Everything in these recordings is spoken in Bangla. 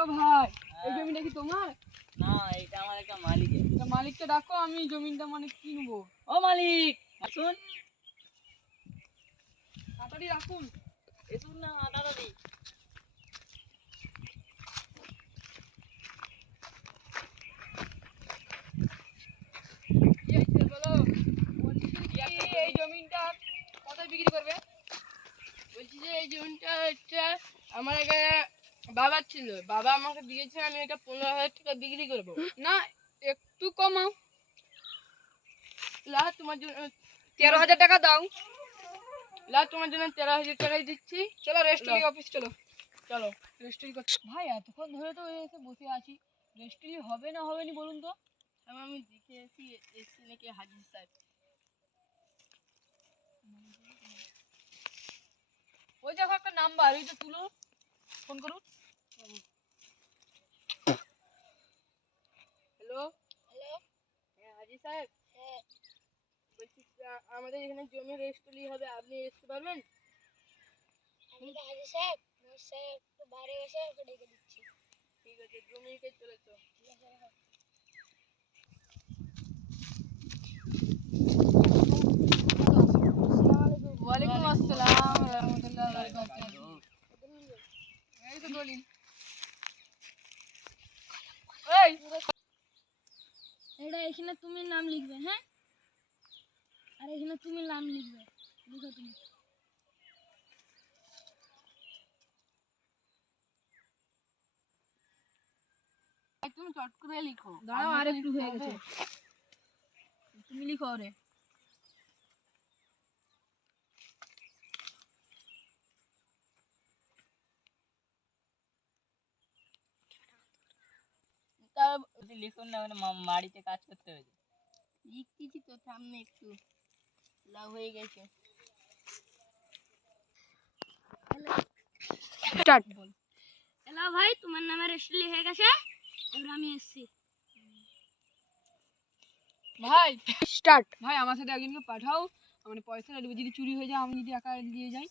ও ভাই, এই জমিটা কি তোমার? না, এটা আমার একটা মালিকের। তা মালিককে ডাকো, আমি জমিটা মানে কিনবো। ও মালিক, আসুন। তাড়াতাড়ি রাখুন। এসুন না তাড়াতাড়ি। কি হয়েছে বলো? বলছি কি এই জমিটা কত বিক্রি করবে? বলছি যে এই জমিটা হচ্ছে আমার এখানে বাবার ছিল, বাবা আমাকে দিয়েছে, আমি এটা 15,000 টাকা বিক্রি করবো। না, একটু কমাও। লা তোমার জন্য 13,000 টাকা দাও। 13,000 টাকাই দিচ্ছি। চলো রেজিস্ট্রি অফিস চলো। চলো। রেজিস্ট্রি করতে ভাই, এতক্ষণ ধরে তো এসে বসে আছি, রেজিস্ট্রি হবে না হবে নি বলুন তো? আমি দেখে এসছি নাকি হাজির সাহেব। ওই দেখো একটা নাম্বার, ওইটা তুলো, ফোন করুন। হ্যালো হ্যালো, হ্যাঁ হাজির সাহেব। হ্যাঁ বলছি আমাদের এখানে জমি রেজিস্ট্রি হবে, আপনি আসতে পারবেন? আমি তো হাজি সাহেব, মোর সাহেব একটু বাইরে গেছে, ওকে ডেকে দিচ্ছি। ঠিক আছে, জমিতে চলেছো। ঠিক আছে, রাখো। ওয়ালাইকুম আসসালাম রাহমাতুল্লাহ বারাকাতুহু। এই তো দলিল। এই এটা এখানে তুমি নাম লিখবে, হ্যাঁ? আর এখানে তুমি নাম লিখবে, লিখো তুমি। তুমি চট করে লিখো। দাঁড়াও, আর একটু হয়ে গেছে। তুমি লিখো রে। তা লিখুন না, মানে বাড়িতে কাজ করতে হবে। লিখতেছি তো, সামনে একটু লাভ হয়ে গেছে। স্টার্ট। হ্যালো ভাই, তোমার নামে রেজিস্ট্রি হয়ে গেছে, এবার আমি এসেছি। ভাই স্টার্ট। ভাই আমার সাথে একজনকে পাঠাও, মানে পয়সা যদি চুরি হয়ে যায়, আমি যদি একা দিয়ে যাই,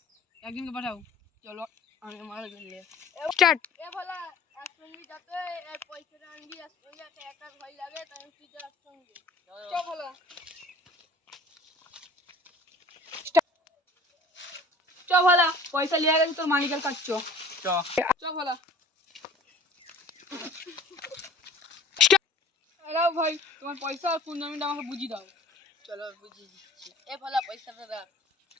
একজনকে পাঠাও। চলো, আমি আমার গেলে স্টার্ট। এ বলা একসঙ্গে যাতে এর পয়সাটা আনবি, একসঙ্গে একা ভয় লাগে, তাই তুই যা একসঙ্গে। চ ভালো। চ ভালো, পয়সা লিয়ে গেছে তোর মালিকের কাছ। চ চ ভালো। এরাও ভাই, তোমার পয়সা আর কোন জমিটা আমাকে বুঝিয়ে দাও। চলো বুঝিয়ে দিচ্ছি। এ বলা পয়সাটা দাও।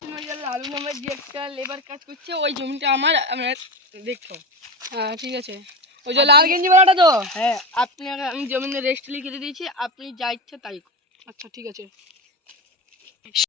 তোমার যে লালু নামের যে একটা লেবার কাজ করছে, ওই জমিটা আমার, আমরা দেখো। হ্যাঁ ঠিক আছে। ওই যে লাল গেঞ্জি বেলাটা তো? হ্যাঁ, আপনাকে আমি জমিনে রেজিস্ট্রি লিখে দিয়েছি, আপনি যা ইচ্ছা তাই করুন। আচ্ছা ঠিক আছে।